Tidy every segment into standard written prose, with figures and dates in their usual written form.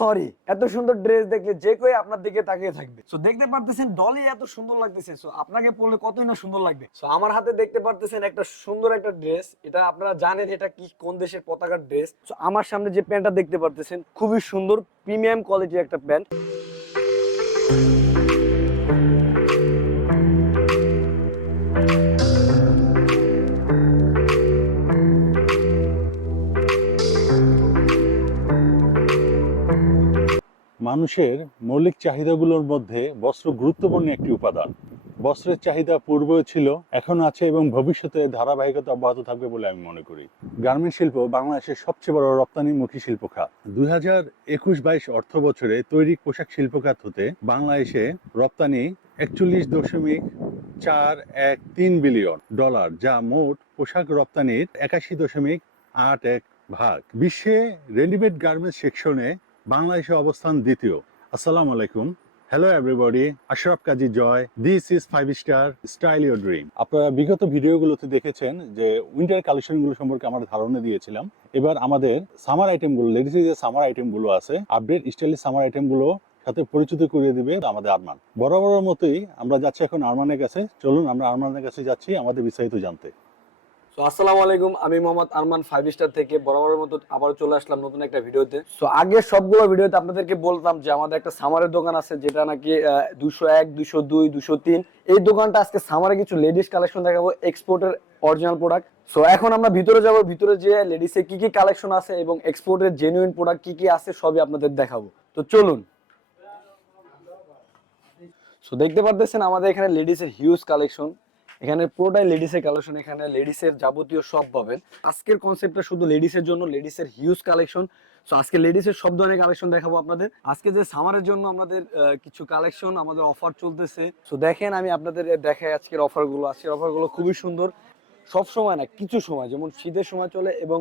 Sorry, এত সুন্দর dress দেখলে যে কেউ আপনার দিকে তাকিয়ে থাকবে। সো দেখতে পারতেছেন ডলি এত সুন্দর লাগতেছে, সো আপনাকে পরলে কতই না সুন্দর লাগবে। সো আমার হাতে দেখতে পারতেছেন একটা সুন্দর একটা ড্রেস, এটা আপনারা জানেন এটা কি কোন দেশের পতাকার ড্রেস। সো আমার সামনে যে প্যান্টটা দেখতে পারতেছেন খুবই সুন্দর প্রিমিয়াম কোয়ালিটির একটা প্যান্ট। মানুষের মৌলিক চাহিদাগুলোর মধ্যে বস্ত্র গুরুত্বপূর্ণ একটি উপাদান। বস্ত্রের চাহিদা পূর্বেও ছিল, এখন আছে এবং ভবিষ্যতে ধারাবাহিকতা অব্যাহত থাকবে বলে আমি মনে করি। গার্মেন্ট শিল্প বাংলাদেশের সবচেয়ে বড় রপ্তানিমুখী শিল্প খাত। 2021-22 অর্থ বছরে তৈরি পোশাক শিল্প খাত হতে বাংলাদেশে রপ্তানি 41.413 বিলিয়ন ডলার, যা মোট পোশাক রপ্তানির 81.81 ভাগ। বিশ্বে রেডিমেড গার্মেন্টস সেকশনে বাংলাদেশের অবস্থান দ্বিতীয়। আসসালামু আলাইকুম, hello everybody, Ashraf Kazi Joy, this is 5 star style your dream. আপনারা বিগত ভিডিওগুলোতে দেখেছেন যে উইন্টার কালেকশনগুলো সম্পর্কে আমরা ধারণা দিয়েছিলাম। এবার আমাদের সামার আইটেমগুলো, লেডিসের যে সামার আইটেমগুলো আছে, আপডেট স্টাইলিশ সামার আইটেমগুলো সাথে পরিচিত করিয়ে দিবে আমাদের আরমান। বরাবরের মতোই আমরা যাচ্ছি এখন আরমানের কাছে। চলুন আমরা আরমানের কাছে যাচ্ছি আমাদের বিস্তারিত জানতে। সো আসসালামু আলাইকুম, আমি মোহাম্মদ আরমান 5 স্টার থেকে বরাবরের মতো আবার চলে আসলাম নতুন একটা ভিডিওতে। সো আগের সবগুলো ভিডিওতে আপনাদেরকে বলতাম যে আমাদের একটা সামারের দোকান আছে, যেটা নাকি 201, 202, 203। এই দোকানটা আজকে সামারে কিছু লেডিস কালেকশন দেখাবো, এক্সপোর্টের অরিজিনাল প্রোডাক্ট। সো এখন আমরা ভিতরে যাব, ভিতরে যে লেডিসের কি কি কালেকশন আছে এবং এক্সপোর্টের জেনুইন প্রোডাক্ট কি কি আছে সবই আপনাদের দেখাবো। তো চলুন। সো দেখতে পারতেছেন আমাদের এখানে লেডিসের হিউজ কালেকশন, এখানে পুরোটাই লেডিসের কালেকশন, এখানে লেডিসের যাবতীয় সব পাবেন। আজকের কনসেপ্টটা শুধু লেডিসের জন্য, লেডিসের হিউজ কালেকশন। সো আজকে লেডিসের সব ধরনের কালেকশন দেখাবো আপনাদের। আজকে যে সামারের জন্য আমাদের কিছু কালেকশন, আমাদের অফার চলতেছে। সো দেখেন আমি আপনাদের দেখাই আজকের অফারগুলো। আজকের অফারগুলো খুবই সুন্দর, সব সময় না, কিছু সময়, যেমন শীতের সময় চলে এবং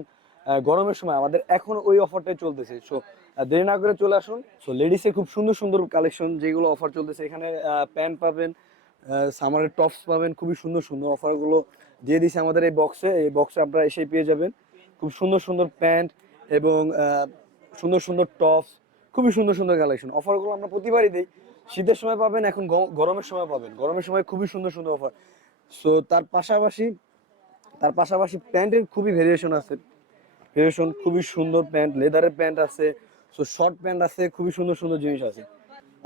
গরমের সময় আমাদের এখন ওই অফারটাই চলতেছে। সো দেরি না করে চলে আসুন। সো লেডিসে খুব সুন্দর সুন্দর কালেকশন যেগুলো অফার চলতেছে, এখানে প্যান্ট পাবেন, সামারের টপস পাবেন, খুবই সুন্দর সুন্দর অফারগুলো দিয়ে দিছে আমাদের এই বক্সে। এই বক্সে আপনারা এসেই পেয়ে যাবেন খুব সুন্দর সুন্দর প্যান্ট এবং সুন্দর সুন্দর টপস, খুবই সুন্দর সুন্দর কালেকশন। অফারগুলো আমরা প্রতিবারই দিই, শীতের সময় পাবেন, এখন গরমের সময় পাবেন। গরমের সময় খুবই সুন্দর সুন্দর অফার। সো তার পাশাপাশি প্যান্টের খুবই ভেরিয়েশন আছে, ভেরিয়েশন খুবই সুন্দর প্যান্ট, লেদারের প্যান্ট আছে, সো শর্ট প্যান্ট আছে, খুবই সুন্দর সুন্দর জিনিস আছে।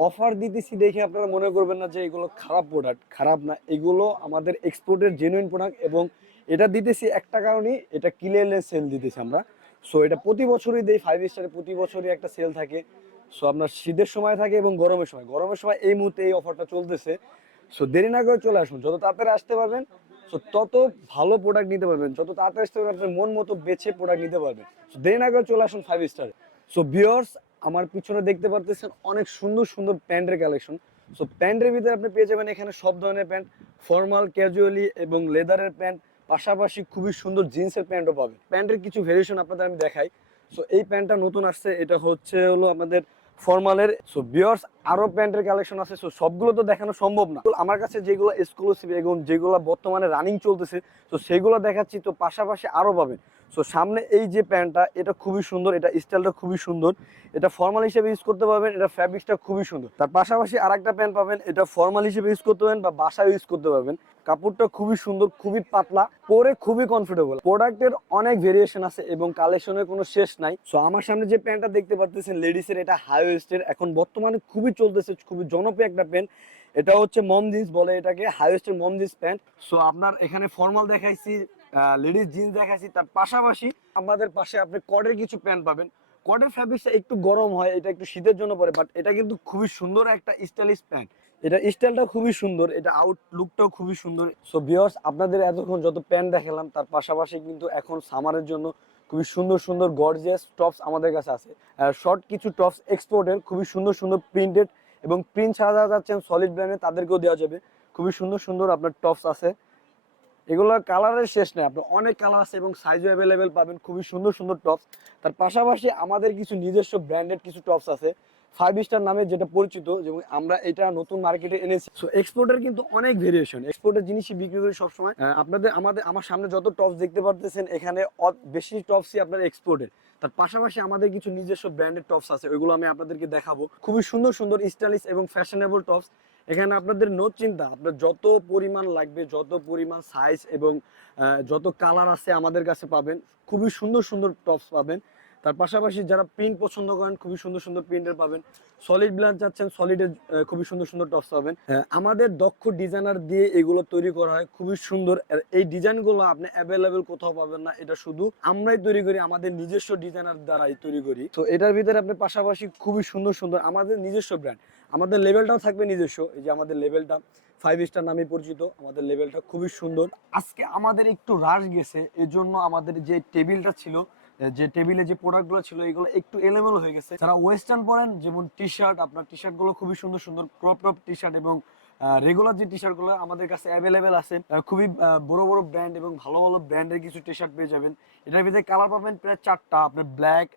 অফার দিতেছি দেখে আপনারা মনে করবেন না যে এগুলো খারাপ প্রোডাক্ট, খারাপ না, এগুলো আমাদের এক্সপোর্টের জেনুইন প্রোডাক্ট। এবং এটা দিতেছি একটা কারণেই, এটা ক্লিয়ারলি সেল দিতেছি আমরা। সো এটা প্রতি বছরই দেই, 5 স্টারে প্রতি বছরই একটা সেল থাকে। সো আপনার শীতের সময় থাকে এবং গরমের সময় এই মুহূর্তে এই অফারটা চলতেছে। সো দেরি না করে চলে আসুন, যত তাড়াতাড়ি আসতে পারবেন সো তত ভালো প্রোডাক্ট নিতে পারবেন, যত তাড়াতাড়ি আসতে পারবেন আপনার মন মতো বেছে প্রোডাক্ট নিতে পারবেন। সো দেরি না করে চলে আসুন 5 স্টারে। সো ভিউয়ার্স, আমার পিছনে দেখতে পারতেছেন অনেক সুন্দর সুন্দর প্যান্টের কালেকশন। সো প্যান্টের ভিতরে আপনি পেয়ে যাবেন এখানে সব ধরনের প্যান্ট, ফর্মাল, ক্যাজুয়ালি এবং লেদারের প্যান্ট, পাশাপাশি খুবই সুন্দর জিন্সের প্যান্টও পাবেন। প্যান্টের কিছু ভেরিয়েশন আপনাদের আমি দেখাই। সো এই প্যান্টটা নতুন আসছে, এটা হলো আমাদের ফর্মালের। সো ভিউয়ার্স, আরো প্যান্টের কালেকশন আছে, সো সবগুলো তো দেখানো সম্ভব না। তো আমার কাছে যেগুলো এক্সক্লুসিভ এবং যেগুলো বর্তমানে রানিং চলতেছে তো সেগুলো দেখাচ্ছি, তো পাশাপাশি আরো পাবেন। সো সামনে এই যে প্যান্টটা, এটা খুবই সুন্দর, এটা স্টাইলটা খুবই সুন্দর, এটা ফর্মাল হিসেবে ইউজ করতে পারবেন, এটা ফ্যাব্রিক্সটা খুবই সুন্দর। তার পাশাপাশি আরেকটা প্যান্ট পাবেন, এটা ফর্মাল হিসেবে ইউজ করতে পারবেন বা বাসায় ইউজ করতে পারবেন। কাপড়টা খুবই সুন্দর, খুবই পাতলা, পরে খুবই কমফোর্টেবল। প্রোডাক্টের অনেক ভেরিয়েশন আছে এবং কালেকশনের কোনো শেষ নাই। সো আমার সামনে যে প্যান্টটা দেখতে পারতেছেন লেডিসের, এটা হাই ওয়েস্টের, এখন বর্তমানে খুবই চলতেছে, খুবই জনপ্রিয় একটা প্যান্ট। এটা হচ্ছে মম জিন্স বলে এটাকে, হাই ওয়েস্টের মম জিন্স প্যান্ট। সো আপনার এখানে ফর্মাল দেখাইছি, লেডিস জিন্স দেখাইছি, তার পাশাপাশি আমাদের পাশে আপনি কটের কিছু প্যান্ট পাবেন। কটের ফ্যাব্রিক্সটা একটু গরম হয়, এটা একটু শীতের জন্য পরে, বাট এটা কিন্তু খুবই সুন্দর একটা স্টাইলিশ প্যান্ট। এটা স্টাইলটা খুবই সুন্দর, এটা আউট লুকটাও খুবই সুন্দর। সো ভিউয়ার্স, আপনাদের এতক্ষণ যত প্যান্ট দেখালাম তার পাশাপাশি কিন্তু এখন সামারের জন্য খুবই সুন্দর সুন্দর গর্জিয়াস টপস আমাদের কাছে আছে। শর্ট কিছু টপস এক্সপোর্টের, খুবই সুন্দর সুন্দর প্রিন্টেড এবং প্রিন্ট ছাড়া যাচ্ছেন সলিড ব্র্যান্ডে, তাদেরকেও দেওয়া যাবে। খুবই সুন্দর সুন্দর আপনার টপস আছে, এগুলো কালারের শেষ নেই, আপনার অনেক কালার আছে এবং সাইজও অ্যাভেলেবেল পাবেন। খুবই সুন্দর সুন্দর টপস। তার পাশাপাশি আমাদের কিছু নিজস্ব ব্র্যান্ডেড কিছু টপস আছে, 5 স্টার নামে যেটা পরিচিত, যেমন আমরা এটা নতুন মার্কেটে এনেছি। সো এক্সপোর্টের কিন্তু অনেক ভেরিয়েশন, এক্সপোর্টের জিনিসই বিক্রি করি সবসময়। আমার সামনে যত টপস দেখতে পারতেছেন এখানে বেশি টপসই আপনার এক্সপোর্টের। তার পাশাপাশি আমাদের কিছু নিজস্ব ব্র্যান্ডেড টপস আছে, ওইগুলো আমি আপনাদেরকে দেখাবো। খুবই সুন্দর সুন্দর স্টাইলিশ এবং ফ্যাশনেবল টপস। এখানে আপনাদের নো চিন্তা, আপনার যত পরিমাণ লাগবে, যত পরিমাণ সাইজ এবং যত কালার আছে আমাদের কাছে পাবেন। খুবই সুন্দর সুন্দর টপস পাবেন। তার পাশাপাশি যারা প্রিন্ট পছন্দ করেন খুবই সুন্দর সুন্দর প্রিন্টের পাবেন। সলিড ব্ল্যান্ড চাচ্ছেন, সলিডের খুবই সুন্দর সুন্দর টপস পাবেন। আমাদের দক্ষ ডিজাইনার দিয়ে এগুলো তৈরি করা হয়, খুবই সুন্দর। এই ডিজাইনগুলো আপনি অ্যাভেলেবেল কোথাও পাবেন না, এটা শুধু আমরাই তৈরি করি, আমাদের নিজস্ব ডিজাইনার দ্বারাই তৈরি করি। তো এটার ভিতরে আপনি পাশাপাশি খুবই সুন্দর সুন্দর আমাদের নিজস্ব ব্র্যান্ড, আমাদের লেভেলটাও থাকবে নিজস্ব। এই যে আমাদের লেভেলটা 5 স্টার নামে পরিচিত, আমাদের লেভেলটা খুবই সুন্দর। আজকে আমাদের একটু রাশ গেছে, এই জন্য আমাদের যে টেবিলটা ছিল, যে টেবিলে যে প্রোডাক্টগুলো ছিল এগুলো একটু এলোমেলো হয়ে গেছে। যারা ওয়েস্টার্ন পরেন, যেমন টি শার্ট, আপনার টি শার্ট গুলো খুবই সুন্দর সুন্দর ক্রপ টপ টি শার্ট এবং রেগুলার যে টি শার্ট গুলো আমাদের কাছে অ্যাভেলেবেল আছে। খুবই বড় বড় ব্র্যান্ড এবং ভালো ভালো ব্র্যান্ডের কিছু টি শার্ট পেয়ে যাবেন। এটার ভিতরে কালার পাবেন প্রায় 4টা, আপনার ব্ল্যাক,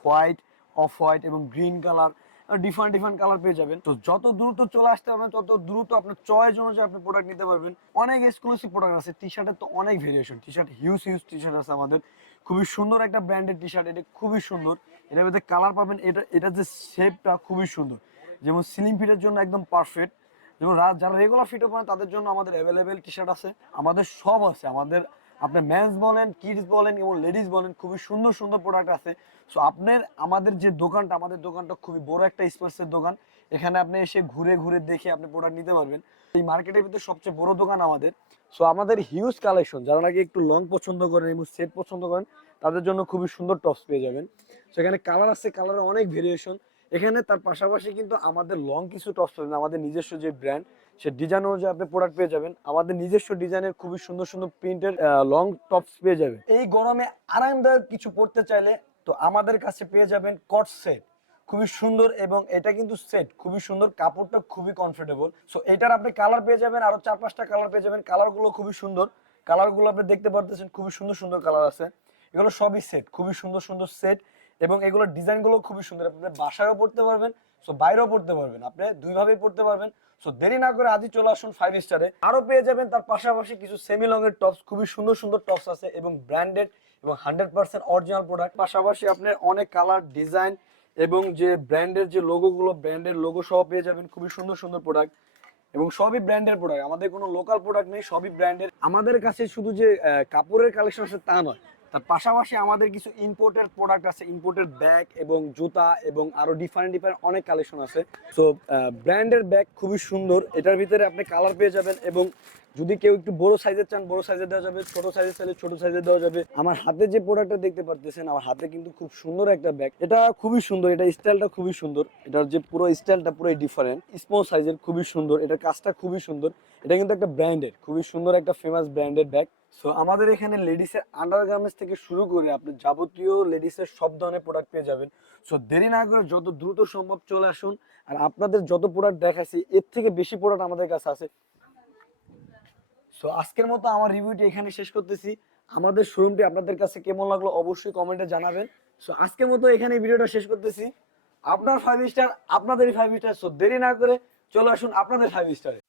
হোয়াইট, অফ হোয়াইট এবং green colour, different different colour পেয়ে যাবেন। তো যত দ্রুত চলে আসতে পারবেন তত দ্রুত আপনার চয়েস অনুযায়ী আপনি প্রোডাক্ট নিতে পারবেন। অনেক এক্সক্লুসিভ প্রোডাক্ট আছে টি শার্টের, তো অনেক variation T shirt, huge huge T shirt আছে আমাদের। খুবই সুন্দর একটা ব্র্যান্ডেড টি শার্ট, এটা খুবই সুন্দর। এটার ভিতরে কালার পাবেন, এটা যে শেপটা খুবই সুন্দর, যেমন স্লিম ফিটের জন্য একদম পারফেক্ট। যেমন যারা রেগুলার ফিটও পড়েন তাদের জন্য আমাদের অ্যাভেলেবেল টি শার্ট আছে, আমাদের সব আছে। আমাদের আপনি মেন্স বলেন, কিডস বলেন এবং লেডিস বলেন, খুবই সুন্দর সুন্দর প্রোডাক্ট আছে। সো আপনার আমাদের যে দোকানটা, আমাদের দোকানটা খুবই বড় একটা স্পেসের দোকান। এখানে আপনি এসে ঘুরে ঘুরে দেখে আপনি প্রোডাক্ট নিতে পারবেন। এই মার্কেটের ভিতরে সবচেয়ে বড় দোকান আমাদের। সো আমাদের হিউজ কালেকশন, যারা নাকি একটু লং পছন্দ করেন এবং সেট পছন্দ করেন তাদের জন্য খুবই সুন্দর টপস পেয়ে যাবেন। সেখানে কালার আছে, কালারের অনেক ভেরিয়েশন এখানে। তার পাশাপাশি কিন্তু আমাদের লং কিছু টপস পাবেন, আমাদের নিজস্ব যে ব্র্যান্ড, সে ডিজাইন অনুযায়ী আপনি প্রোডাক্ট পেয়ে যাবেন। আমাদের নিজস্ব ডিজাইনের খুবই সুন্দর সুন্দর প্রিন্টের লং টপস পেয়ে যাবেন। এই গরমে আরামদায়ক কিছু পড়তে চাইলে তো আমাদের কাছে পেয়ে যাবেন কট সেট, খুবই সুন্দর। এবং এটা কিন্তু সেট খুবই সুন্দর, কাপড়টা খুবই কমফোর্টেবল। সো এটার আপনি কালার পেয়ে যাবেন, আরো 4-5টা কালার পেয়ে যাবেন। কালারগুলো খুবই সুন্দর, কালারগুলো আপনি দেখতে পারতেছেন, খুবই সুন্দর সুন্দর কালার আছে। এগুলো সবই সেট, খুবই সুন্দর সুন্দর সেট। এবং এগুলোর ডিজাইনগুলো খুবই সুন্দর, আপনি বাসায়ও পড়তে পারবেন, সো বাইরেও পড়তে পারবেন, আপনি দুইভাবেই পড়তে পারবেন। সো দেরি না করে আজই চলে আসুন 5 স্টারে। আরো পেয়ে যাবেন তার পাশাপাশি কিছু সেমি লং এর টপস, খুবই সুন্দর সুন্দর টপস আছে এবং ব্র্যান্ডেড এবং 100% অরিজিনাল প্রোডাক্ট। পাশাপাশি আপনি অনেক কালার, ডিজাইন এবং যে ব্র্যান্ডের যে লোগোগুলো, ব্র্যান্ডের লোগো সহ পেয়ে যাবেন। খুবই সুন্দর সুন্দর প্রোডাক্ট এবং সবই ব্র্যান্ডের প্রোডাক্ট, আমাদের কোনো লোকাল প্রোডাক্ট নেই, সবই ব্র্যান্ডের। আমাদের কাছে শুধু যে কাপড়ের কালেকশন আছে তা নয়, তার পাশাপাশি আমাদের কিছু ইম্পোর্টেড প্রোডাক্ট আছে, ইম্পোর্টেড ব্যাগ এবং জুতা এবং আরো ডিফারেন্ট ডিফারেন্ট অনেক কালেকশন আছে। সো ব্র্যান্ডের ব্যাগ খুবই সুন্দর, এটার ভিতরে আপনি কালার পেয়ে যাবেন। এবং যদি কেউ একটু বড় সাইজের চান বড় সাইজের দেওয়া যাবে, ছোট সাইজের চাইলে ছোট সাইজের দেওয়া যাবে। আমার হাতে যে প্রোডাক্টটা দেখতে পারতেছেন, আমার হাতে কিন্তু খুব সুন্দর একটা ব্যাগ, এটা খুবই সুন্দর, এটা স্টাইলটা খুবই সুন্দর, এটার যে পুরো স্টাইলটা পুরো ডিফারেন্ট, স্মল সাইজের, খুবই সুন্দর, এটার কাজটা খুবই সুন্দর। এটা কিন্তু একটা ব্র্যান্ডের, খুবই সুন্দর একটা ফেমাস ব্র্যান্ডের ব্যাগ। সো আমাদের এখানে লেডিসের আন্ডারগার্মেন্টস থেকে শুরু করে আপনি যাবতীয় লেডিসের সব ধরনের প্রোডাক্ট পেয়ে যাবেন। সো দেরি না করে যত দ্রুত সম্ভব চলে আসুন। আর আপনাদের যত প্রোডাক্ট দেখাচ্ছি এর থেকে বেশি প্রোডাক্ট আমাদের কাছে আছে। সো আজকের মতো আমার রিভিউটি এখানে শেষ করতেছি। আমাদের শোরুমটি আপনাদের কাছে কেমন লাগলো অবশ্যই কমেন্টে জানাবেন। সো আজকের মতো এখানে ভিডিওটা শেষ করতেছি। আপনার 5 স্টার, আপনাদেরই 5 স্টার। সো দেরি না করে চলে আসুন আপনাদের 5 স্টারে।